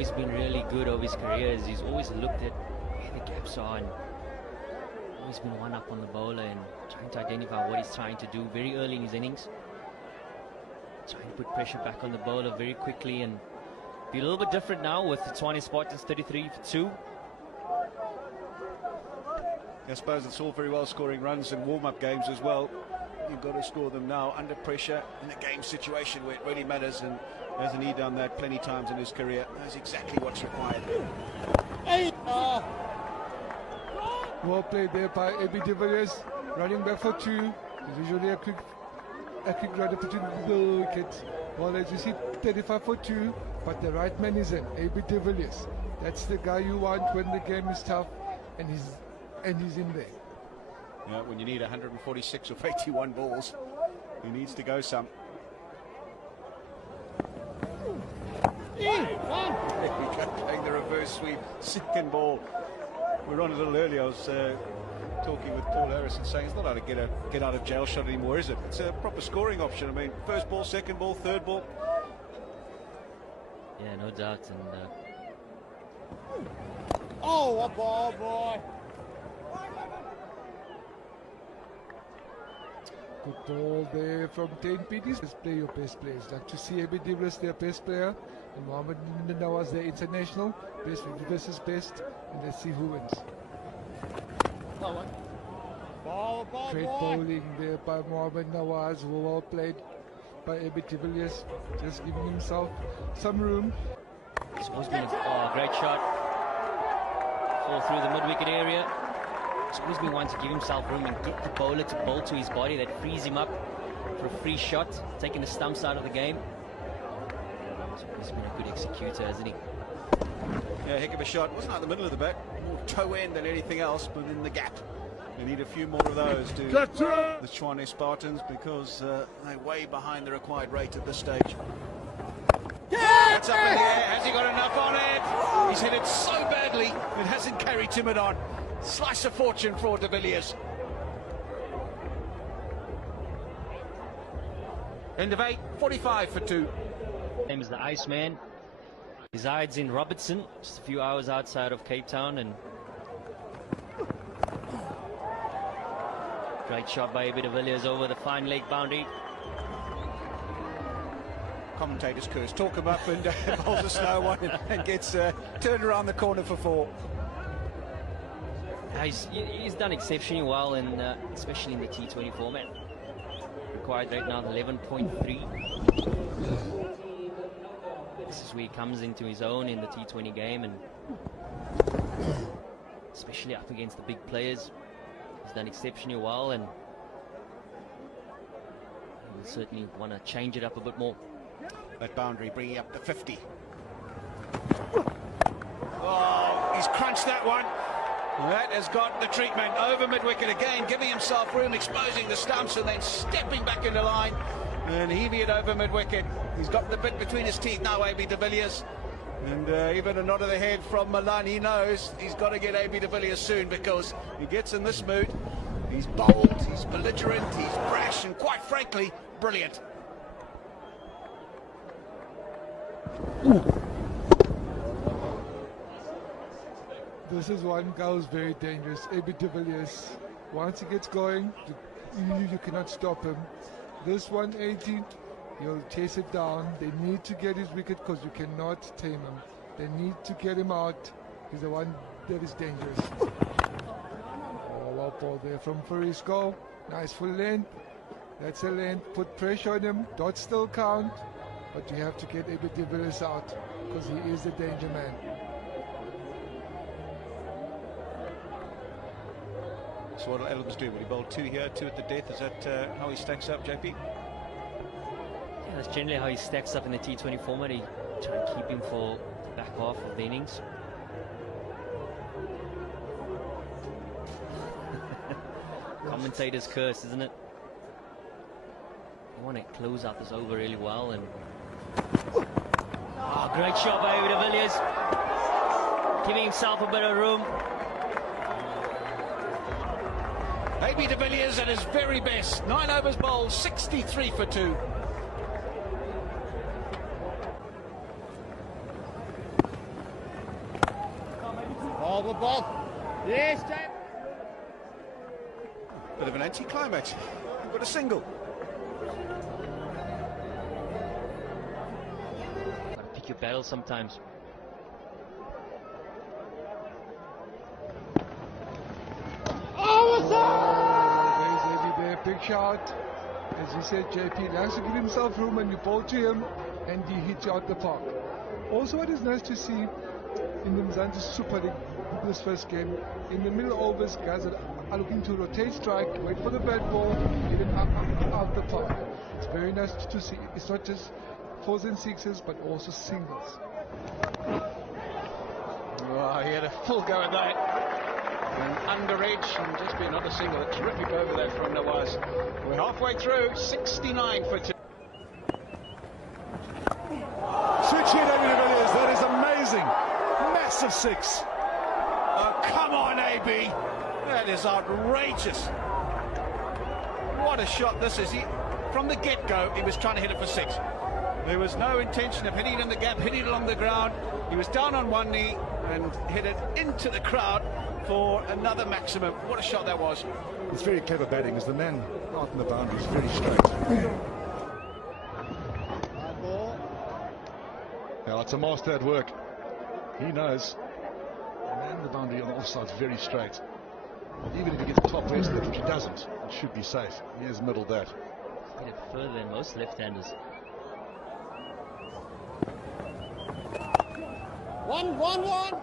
always been really good over his career is he's always looked at where the gaps are and always been one up on the bowler and trying to identify what he's trying to do very early in his innings. Trying to put pressure back on the bowler very quickly and be a little bit different now with the Tshwane Spartans 33 for 2. I suppose it's all very well scoring runs in warm-up games as well. You've got to score them now under pressure in a game situation where it really matters, and hasn't he done that plenty times in his career? Knows exactly what's required. Well played there by AB de Villiers, running back for 2. There's usually a quick run between the wickets. Well, as you see, 35 for 2, but the right man is in AB de Villiers. That's the guy you want when the game is tough, and he's in there. Yeah, when you need 146 of 81 balls, he needs to go some. There we go, playing the reverse sweep, second ball. We were on a little earlier. I was talking with Paul Harrison, saying it's not how to get out of jail shot anymore, is it? It's a proper scoring option. I mean, first ball, second ball, third ball. Yeah, no doubt. And oh, a ball, boy! Good ball there from 10 PDs. Let's play your best players. Like to see AB de Villiers, their best player, and Mohamed Nawaz, their international. Best versus best, and let's see who wins. Ball, Great bowling there by Mohamed Nawaz. Well played by AB de Villiers, just giving himself some room. it's always been a great shot. Fall through the mid-wicket area. He's always been one to give himself room and get the bowler to bowl to his body. That frees him up for a free shot, taking the stumps out of the game. He's been a good executor, hasn't he? Yeah, heck of a shot. Wasn't out the middle of the bat, more toe end than anything else, but in the gap. They need a few more of those to the Tshwane Spartans, because they're way behind the required rate at this stage. That's up in the air. Has he got enough on it? He's hit it so badly it hasn't carried him on. Slice of fortune for de Villiers. End of 8, 45 for 2. His name is the Iceman. Resides in Robertson, just a few hours outside of Cape Town, and great shot by AB de Villiers over the fine leg boundary. Commentators curse, talk him up and bowls a slow one and gets turned around the corner for 4. He's done exceptionally well, especially in the T20 format. Required rate now 11.3. This is where he comes into his own in the T20 game, and especially up against the big players. He's done exceptionally well, and he will certainly want to change it up a bit more. That boundary bringing up to 50. Oh, he's crunched that one. That has got the treatment over mid-wicket again, giving himself room, exposing the stumps, and then stepping back into line and heaving it over mid-wicket. He's got the bit between his teeth now, AB de Villiers. And even a nod of the head from Milan. He knows he's got to get AB de Villiers soon, because he gets in this mood. He's bold, he's belligerent, he's brash, and quite frankly, brilliant. This is one guy who's very dangerous, AB de Villiers. Once he gets going, you cannot stop him. This 180, he'll chase it down. They need to get his wicket, because you cannot tame him. They need to get him out. He's the one that is dangerous. Oh, well ball there from Farisco. Nice full length. That's a length. Put pressure on him. Dots still count. But you have to get AB de Villiers out, because he is the danger man. So what will Adams do? Will he bowl 2 here, 2 at the death? Is that how he stacks up, JP? Yeah, that's generally how he stacks up in the T20 format. He try and keep him for the back half of the innings. Commentator's curse, isn't it? I want to close out this over really well, and great shot by AB de Villiers, giving himself a bit of room. AB de Villiers at his very best. 9 overs bowled, 63 for 2. ball. Yes, Dave. Bit of an anticlimax. You've got a single. Gotta pick your battle sometimes. There's Eddie there, big shot. As you said, JP has to give himself room and you ball to him and he hits you out the park. Also, what is nice to see in the Mzansi Super League this first game, in the middle overs, guys are looking to rotate strike, wait for the bad ball, get it out the park. It's very nice to see. It's not just fours and sixes, but also singles. Oh, he had a full go at that. Under edge and just be another single. A terrific over there from Nawaz. We're halfway through, 69 for two. Switch here, David Villiers. That is amazing. Massive six. Oh, come on, AB. That is outrageous. What a shot this is. From the get-go, he was trying to hit it for six. There was no intention of hitting it in the gap, hitting it along the ground. He was down on one knee and hit it into the crowd for another maximum. What a shot that was. It's very clever batting as the man out in the boundary is very straight. Now it's a master at work. He knows. The man in the boundary on the offside is very straight. Even if he gets top rest, which he doesn't, it should be safe. He has middled that. Hit it further than most left-handers. 1-1-1.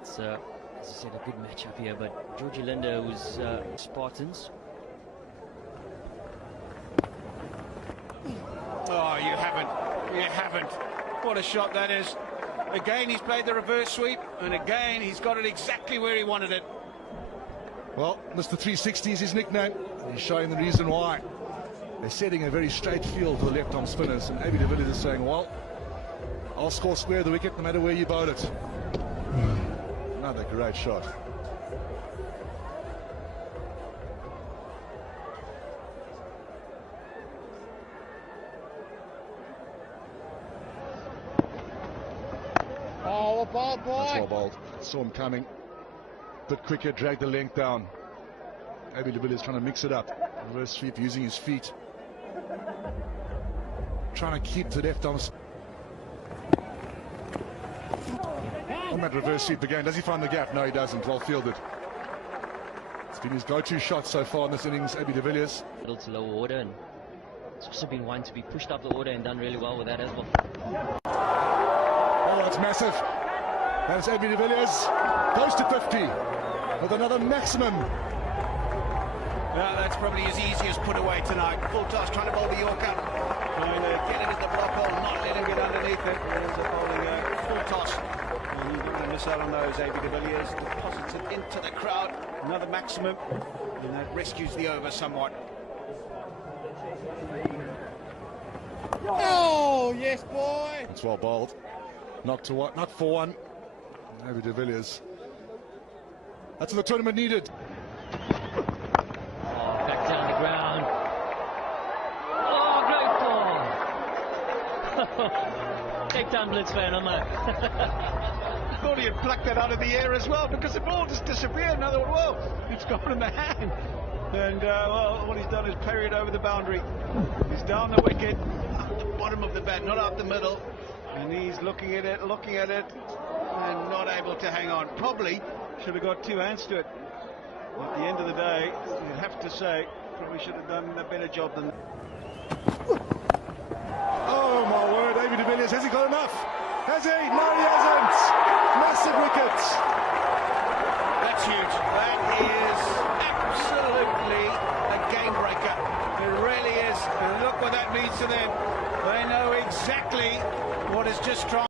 It's, as I said, a good matchup here, but Georgie Linda was Spartans. Oh, you haven't. You haven't. What a shot that is. Again, he's played the reverse sweep, and again, he's got it exactly where he wanted it. Well, Mr. 360 is his nickname. He's showing the reason why. They're setting a very straight field for the left-arm spinners, and AB de Villiers is saying, well, I'll score square of the wicket no matter where you bowl it. Another great shot. Oh, ball, That's boy. well bowled. Saw him coming. Bit quicker, dragged the length down. AB de Villiers trying to mix it up. Reverse sweep using his feet. Trying to keep the left arm. On that reverse sweep again. Does he find the gap? No, he doesn't. Well fielded. It's been his go-to shot so far in this innings, AB de Villiers. Middle to lower order, and it's also been one to be pushed up the order and done really well with that as well. Oh, that's massive. That's AB de Villiers. Goes to 50 with another maximum. Well, that's probably his easiest put away tonight. Full toss, trying to bowl the Yorker. Trying to get it at the block hole, not let him get underneath it. Ends up bowling a full toss. And he's not going to miss out on those, AB de Villiers. Deposits it into the crowd. Another maximum. And that rescues the over somewhat. Oh, yes, boy. It's well bowled. Not to one, not for one. AB de Villiers. That's what the tournament needed. Back down the ground. Oh, great ball. Take down Blitz fan, I'm like. I thought he had plucked that out of the air as well, because the ball just disappeared. Another one, well, it's gone in the hand. And, well, what he's done is parry it over the boundary. He's down the wicket, up the bottom of the bat, not up the middle. And he's looking at it, and not able to hang on. Probably should have got two hands to it. At the end of the day, you'd have to say, probably should have done a better job than that. Oh my word, AB de Villiers, has he got enough? Has he? No, he hasn't. Massive wickets. That's huge. That is absolutely a game breaker. It really is. And look what that means to them. They know exactly what is just trying.